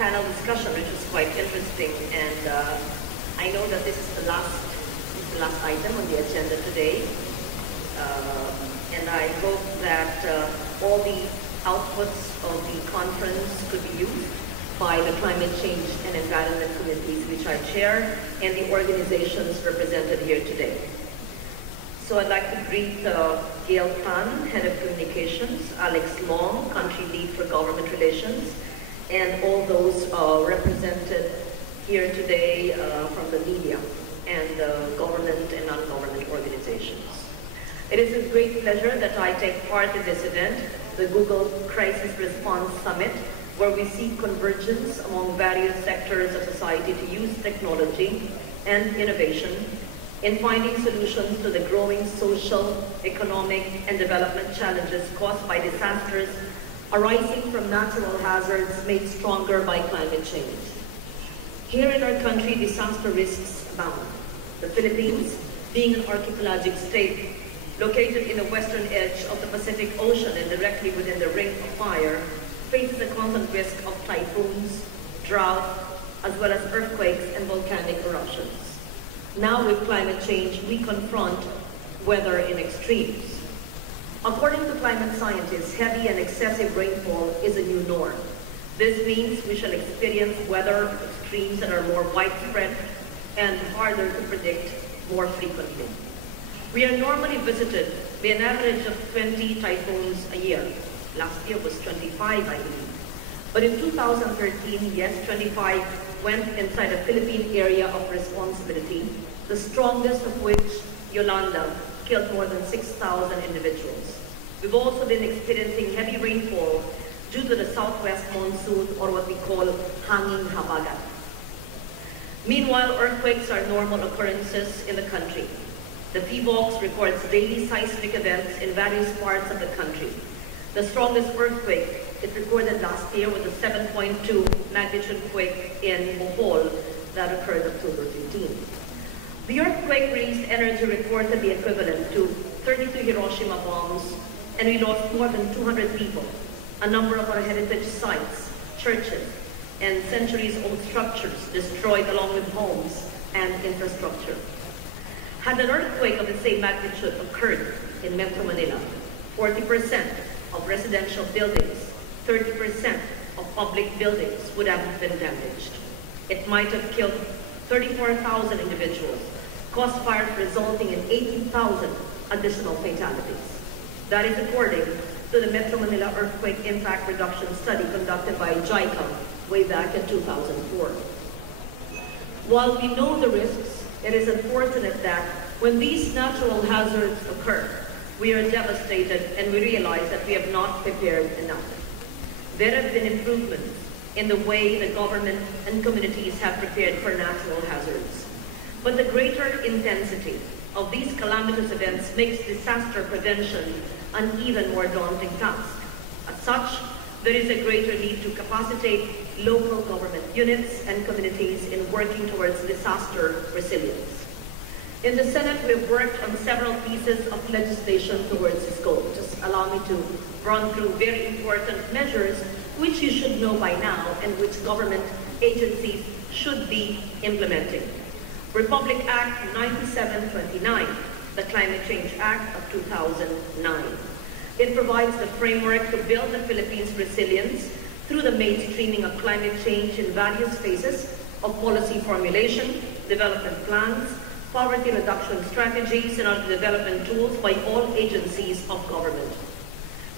panel discussion, which was quite interesting. And I know that this is the last item on the agenda today. And I hope that all the outputs of the conference could be used by the Climate Change and Environment Committees, which I chair, and the organizations represented here today. So I'd like to greet Gail Pan, Head of Communications, Alex Long, Country Lead for Government Relations, and all those represented here today from the media and government and non-government organizations. It is a great pleasure that I take part in this event, the Google Crisis Response Summit, where we seek convergence among various sectors of society to use technology and innovation in finding solutions to the growing social, economic, and development challenges caused by disasters arising from natural hazards made stronger by climate change. Here in our country, disaster risks abound. The Philippines, being an archipelagic state located in the western edge of the Pacific Ocean and directly within the ring of fire, faces a constant risk of typhoons, drought, as well as earthquakes and volcanic eruptions. Now with climate change, we confront weather in extremes. According to climate scientists, heavy and excessive rainfall is a new norm. This means we shall experience weather extremes that are more widespread and harder to predict more frequently. We are normally visited by an average of 20 typhoons a year. Last year was 25, I believe. But in 2013, yes, 25 went inside the Philippine area of responsibility, the strongest of which, Yolanda, killed more than 6,000 individuals. We've also been experiencing heavy rainfall due to the southwest monsoon, or what we call hanging habagat. Meanwhile, earthquakes are normal occurrences in the country. The PBOX records daily seismic events in various parts of the country. The strongest earthquake it recorded last year was a 7.2 magnitude quake in Bohol that occurred October 15. The earthquake released energy reportedly equivalent to 32 Hiroshima bombs, and we lost more than 200 people. A number of our heritage sites, churches, and centuries-old structures destroyed along with homes and infrastructure. Had an earthquake of the same magnitude occurred in Metro Manila, 40% of residential buildings, 30% of public buildings would have been damaged. It might have killed 34,000 individuals, caused fires resulting in 18,000 additional fatalities. That is according to the Metro Manila Earthquake Impact Reduction Study conducted by JICA way back in 2004. While we know the risks, it is unfortunate that when these natural hazards occur, we are devastated and we realize that we have not prepared enough. There have been improvements in the way the government and communities have prepared for natural hazards. But the greater intensity of these calamitous events makes disaster prevention an even more daunting task. As such, there is a greater need to capacitate local government units and communities in working towards disaster resilience. In the Senate, we've worked on several pieces of legislation towards this goal. Just allow me to run through very important measures which you should know by now and which government agencies should be implementing. Republic Act 9729, the Climate Change Act of 2009. It provides the framework to build the Philippines' resilience through the mainstreaming of climate change in various phases of policy formulation, development plans, poverty reduction strategies, and other development tools by all agencies of government.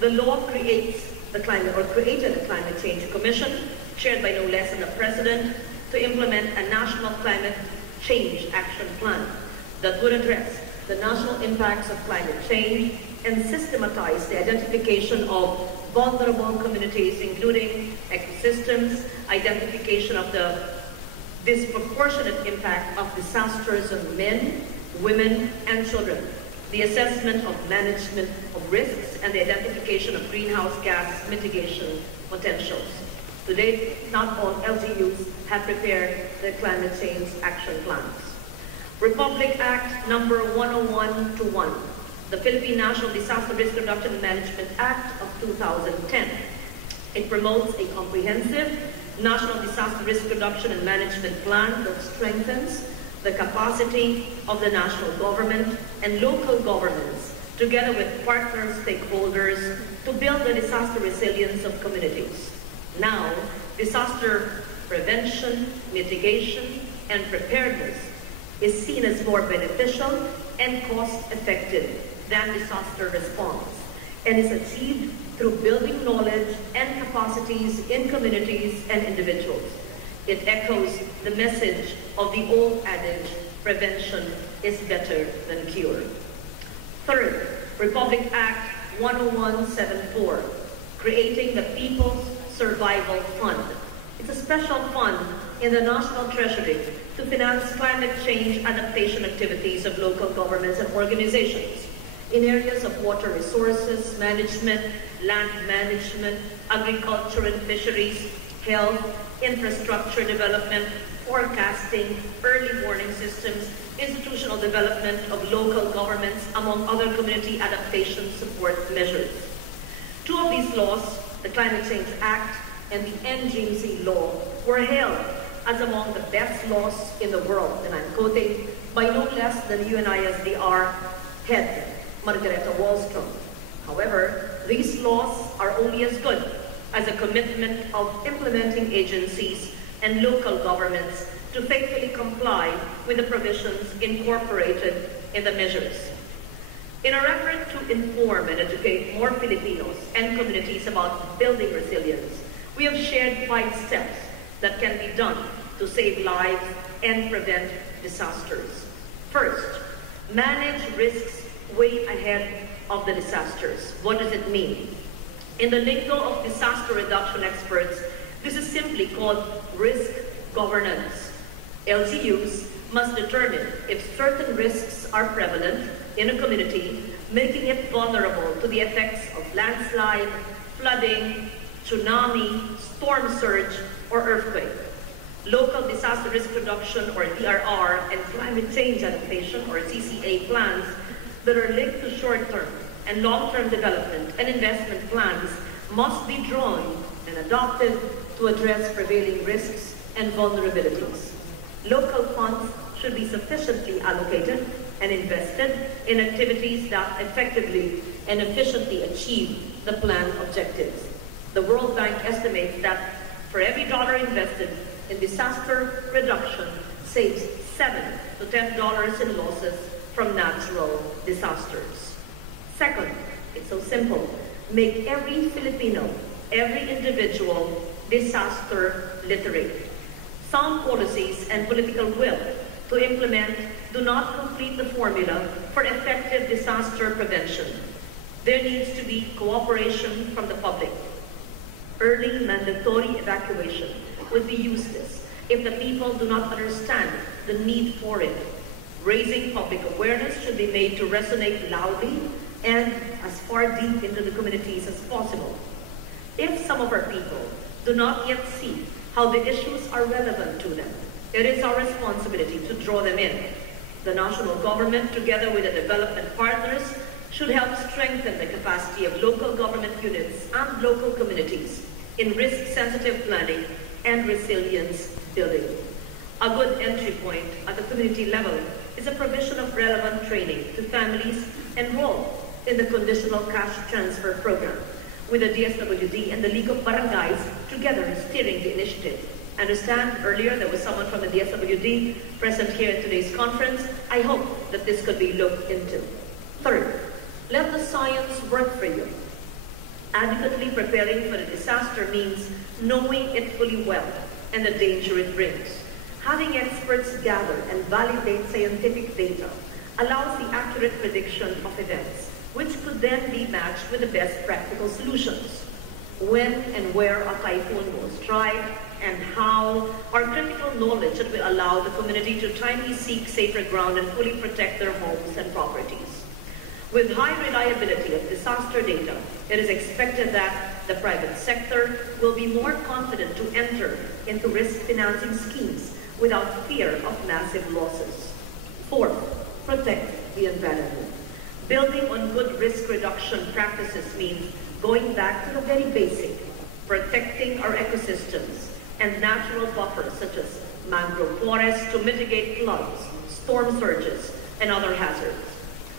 The law created the Climate Change Commission, chaired by no less than the President, to implement a national climate change action plan that would address the national impacts of climate change and systematize the identification of vulnerable communities, including ecosystems, identification of the disproportionate impact of disasters on men, women, and children, the assessment of management of risks, and the identification of greenhouse gas mitigation potentials. To date, not all LGUs have prepared their climate change action plans. Republic Act number 10121, the Philippine National Disaster Risk Reduction and Management Act of 2010. It promotes a comprehensive National Disaster Risk Reduction and Management Plan that strengthens the capacity of the national government and local governments, together with partner stakeholders, to build the disaster resilience of communities. Now, disaster prevention, mitigation, and preparedness is seen as more beneficial and cost-effective than disaster response, and is achieved through building knowledge and capacities in communities and individuals. It echoes the message of the old adage, prevention is better than cure. Third, Republic Act 10174, creating the People's Survival Fund. It's a special fund in the National Treasury to finance climate change adaptation activities of local governments and organizations in areas of water resources management, land management, agriculture and fisheries, health, infrastructure development, forecasting, early warning systems, institutional development of local governments, among other community adaptation support measures. Two of these laws, the Climate Change Act and the NGC law, were hailed as among the best laws in the world, and I'm quoting by no less than UNISDR head, Margareta Wallström. However, these laws are only as good as a commitment of implementing agencies and local governments to faithfully comply with the provisions incorporated in the measures. In our effort to inform and educate more Filipinos and communities about building resilience, we have shared 5 steps that can be done to save lives and prevent disasters. First, manage risks way ahead of the disasters. What does it mean? In the lingo of disaster reduction experts, this is simply called risk governance. LGUs must determine if certain risks are prevalent in a community, making it vulnerable to the effects of landslide, flooding, tsunami, storm surge, or earthquake. Local disaster risk reduction, or DRR, and climate change adaptation, or CCA plans that are linked to short-term and long-term development and investment plans must be drawn and adopted to address prevailing risks and vulnerabilities. Local funds should be sufficiently allocated and invested in activities that effectively and efficiently achieve the plan objectives. The World Bank estimates that for every dollar invested in disaster reduction saves $7 to $10 in losses from natural disasters. Second, it's so simple. Make every Filipino, every individual, disaster literate. Sound policies and political will to implement do not complete the formula for effective disaster prevention. There needs to be cooperation from the public. Early mandatory evacuation would be useless if the people do not understand the need for it. Raising public awareness should be made to resonate loudly and as far deep into the communities as possible. If some of our people do not yet see how the issues are relevant to them, it is our responsibility to draw them in. The national government, together with the development partners, should help strengthen the capacity of local government units and local communities in risk-sensitive planning and resilience building. A good entry point at the community level is a provision of relevant training to families enrolled in the Conditional Cash Transfer Program, with the DSWD and the League of Barangays together steering the initiative. I understand earlier there was someone from the DSWD present here at today's conference. I hope that this could be looked into. Third, let the science work for you. Adequately preparing for the disaster means knowing it fully well and the danger it brings. Having experts gather and validate scientific data allows the accurate prediction of events, which could then be matched with the best practical solutions. When and where a typhoon will strike and how are critical knowledge that will allow the community to timely seek safer ground and fully protect their homes and properties. With high reliability of disaster data, it is expected that the private sector will be more confident to enter into risk financing schemes without fear of massive losses. Fourth, protect the environment. Building on good risk reduction practices means going back to the very basic, protecting our ecosystems and natural buffers such as mangrove forests to mitigate floods, storm surges, and other hazards.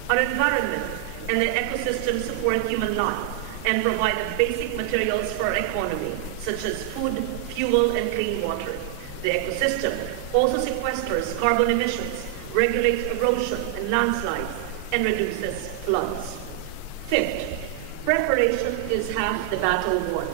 Our environment and the ecosystem support human life and provide the basic materials for our economy, such as food, fuel, and clean water. The ecosystem also sequesters carbon emissions, regulates erosion and landslides, and reduces floods. Fifth, preparation is half the battle won.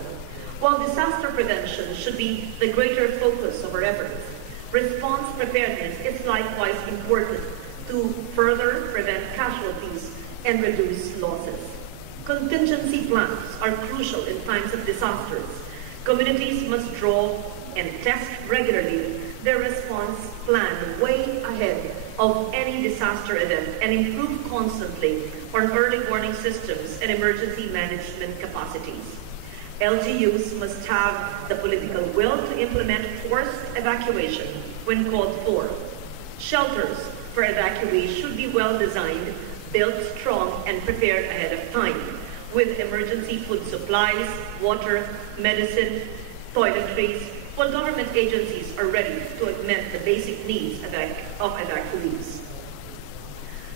While disaster prevention should be the greater focus of our efforts, response preparedness is likewise important to further prevent casualties and reduce losses. Contingency plans are crucial in times of disasters. Communities must draw and test regularly their response plan way ahead of any disaster event and improve constantly on early warning systems and emergency management capacities. LGUs must have the political will to implement forced evacuation when called for. Shelters for evacuees should be well designed, built strong, and prepared ahead of time, with emergency food supplies, water, medicine, toiletries, while government agencies are ready to augment the basic needs of evacuees.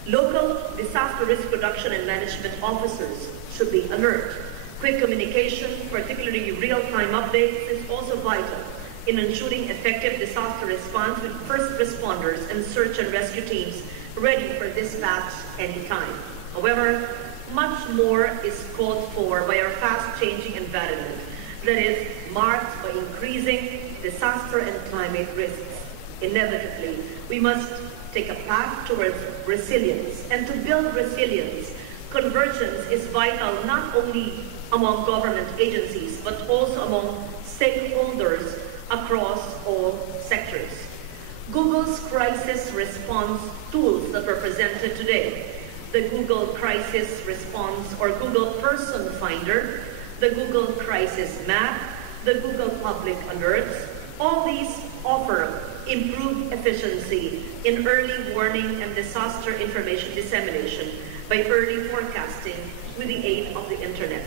Local disaster risk reduction and management officers should be alert. Quick communication, particularly real-time updates, is also vital in ensuring effective disaster response with first responders and search and rescue teams ready for dispatch anytime. However, much more is called for by our fast-changing environment that is marked by increasing disaster and climate risks. Inevitably, we must take a path towards resilience. And to build resilience, convergence is vital not only among government agencies, but also among stakeholders across all sectors. Google's crisis response tools that were presented today, the Google Crisis Response or Google Person Finder, the Google Crisis Map, the Google Public Alerts, all these offer improved efficiency in early warning and disaster information dissemination by early forecasting with the aid of the internet.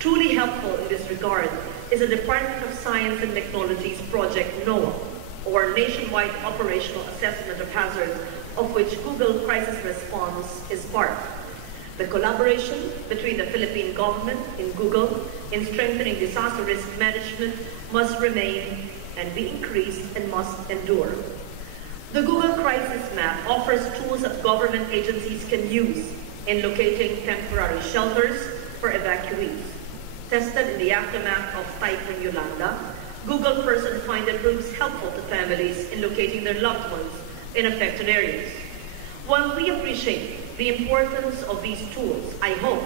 Truly helpful in this regard is the Department of Science and Technology's Project NOAA, or Nationwide Operational Assessment of Hazards, of which Google Crisis Response is part. The collaboration between the Philippine government and Google in strengthening disaster risk management must remain and be increased and must endure. The Google Crisis Map offers tools that government agencies can use in locating temporary shelters for evacuees. Tested in the aftermath of Typhoon Yolanda, Google Person Finder proves helpful to families in locating their loved ones in affected areas. While we appreciate the importance of these tools, I hope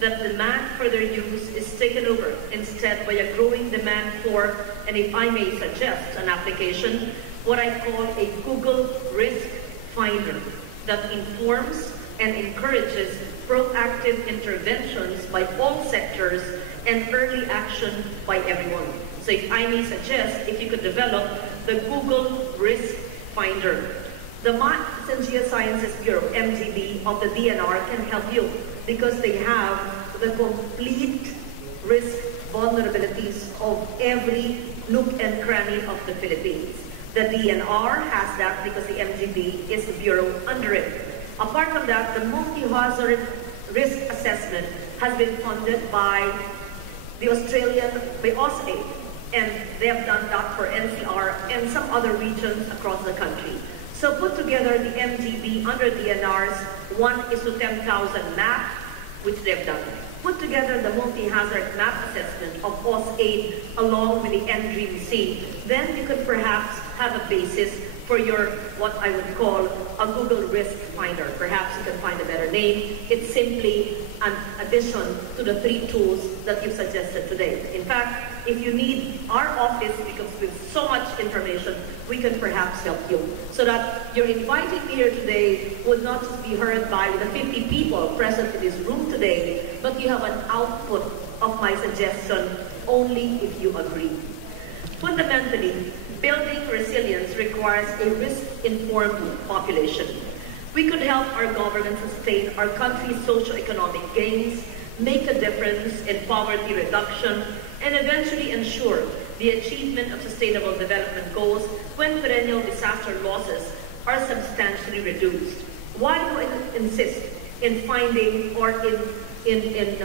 that demand for their use is taken over instead by a growing demand for, and if I may suggest an application, what I call a Google Risk Finder that informs and encourages proactive interventions by all sectors and early action by everyone. So if I may suggest, if you could develop the Google Risk Finder. The Maths and Geosciences Bureau, MGB, of the DNR can help you because they have the complete risk vulnerabilities of every nook and cranny of the Philippines. The DNR has that because the MGB is the bureau under it. Apart from that, the multi-hazard risk assessment has been funded by the Australian, by AusAid, and they have done that for NCR and some other regions across the country. So put together the MGB under DNR's 1:10,000 map, which they've done. Put together the multi-hazard map assessment of AusAid along with the NDREAM-C. Then you could perhaps have a basis for your, what I would call, a Google Risk Finder. Perhaps you can find a better name. It's simply an addition to the 3 tools that you've suggested today. In fact, if you need our office, because with so much information, we can perhaps help you. So that your invited here today would not just be heard by the 50 people present in this room today, but you have an output of my suggestion only if you agree. Fundamentally, building resilience requires a risk-informed population. We could help our government sustain our country's socio-economic gains, make a difference in poverty reduction, and eventually ensure the achievement of sustainable development goals when perennial disaster losses are substantially reduced. Why do I insist in finding or in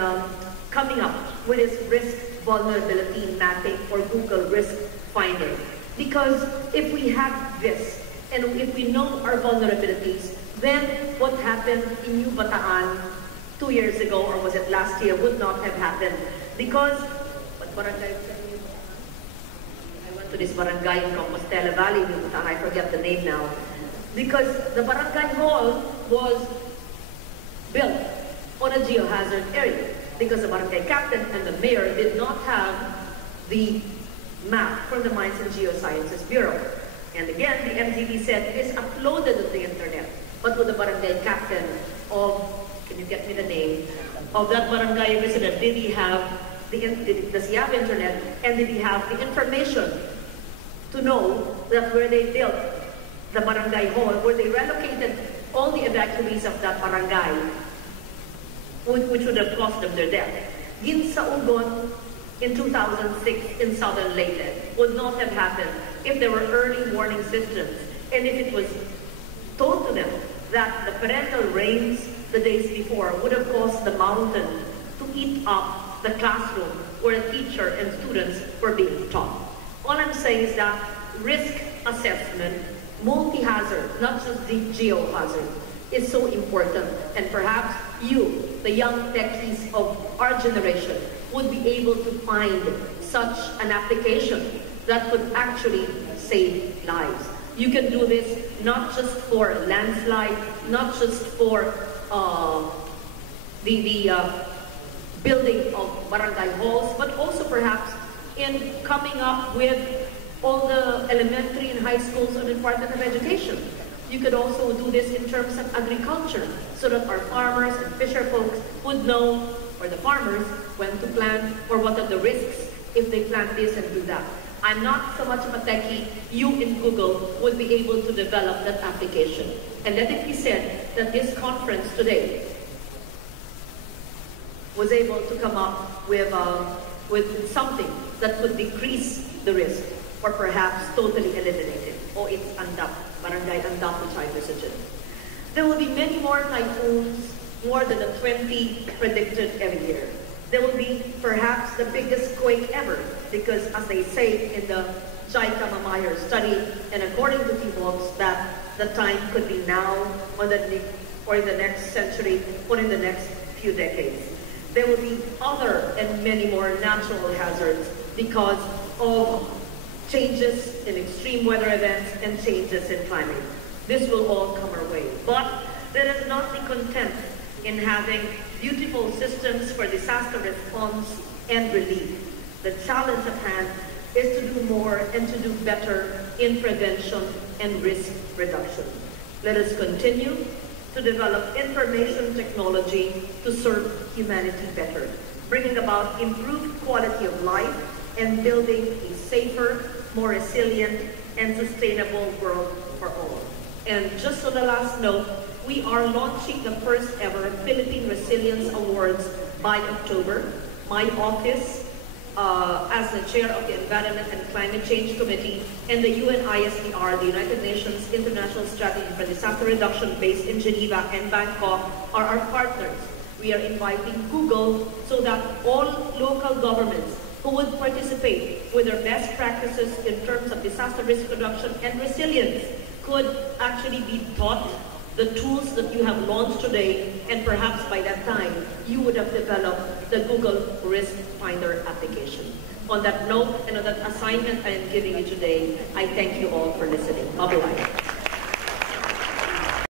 coming up with this risk vulnerability mapping or Google risk finder? Because if we have this, and if we know our vulnerabilities, then what happened in New Bataan 2 years ago, or was it last year, would not have happened. Because, what barangay was that? I went to this barangay in Compostela Valley, New Bataan, I forget the name now. Because the barangay hall was built on a geohazard area. Because the barangay captain and the mayor did not have the map from the Mines and Geosciences Bureau. And again, the MGB said it is uploaded on the internet. But with the barangay captain of, can you get me the name, of that barangay resident, did he have does he have internet, and did he have the information to know that where they built the barangay hall, where they relocated all the evacuees of that barangay, which would have cost them their death. Ginsaugon in 2006 in southern Leyte would not have happened if there were early warning systems, and if it was told to them that the perennial rains the days before would have caused the mountain to eat up the classroom where a teacher and students were being taught. All I'm saying is that risk assessment, multi-hazard, not just the geo-hazard, is so important. And perhaps you, the young techies of our generation, would be able to find such an application that could actually save lives. You can do this not just for landslide, not just for the building of barangay halls, but also perhaps in coming up with all the elementary and high schools of the Department of Education. You could also do this in terms of agriculture, so that our farmers and fisher folks would know, or the farmers, when to plant, or what are the risks if they plant this and do that. I'm not so much of a techie. You in Google would be able to develop that application. And let it be said that this conference today was able to come up with something that could decrease the risk, or perhaps totally eliminate it. Oh, it's Andap, Barangay Andap, which I visited. There will be many more typhoons, more than the 20 predicted every year. There will be perhaps the biggest quake ever, because as they say in the JICA Mamayer study, and according to PBOX, that the time could be now, or in the next century, or in the next few decades. There will be other and many more natural hazards because of changes in extreme weather events and changes in climate. This will all come our way. But let us not be content in having beautiful systems for disaster response and relief. The challenge at hand is to do more and to do better in prevention and risk reduction. Let us continue to develop information technology to serve humanity better, bringing about improved quality of life and building a safer, more resilient, and sustainable world for all. And just on the last note, we are launching the first ever Philippine Resilience Awards by October. My office, as the chair of the Environment and Climate Change Committee, and the UNISDR, the United Nations International Strategy for Disaster Reduction, based in Geneva and Bangkok, are our partners. We are inviting Google so that all local governments who would participate with their best practices in terms of disaster risk reduction and resilience could actually be taught the tools that you have launched today, and perhaps by that time, you would have developed the Google Risk Finder application. On that note, and on that assignment I am giving you today, I thank you all for listening. Bye-bye.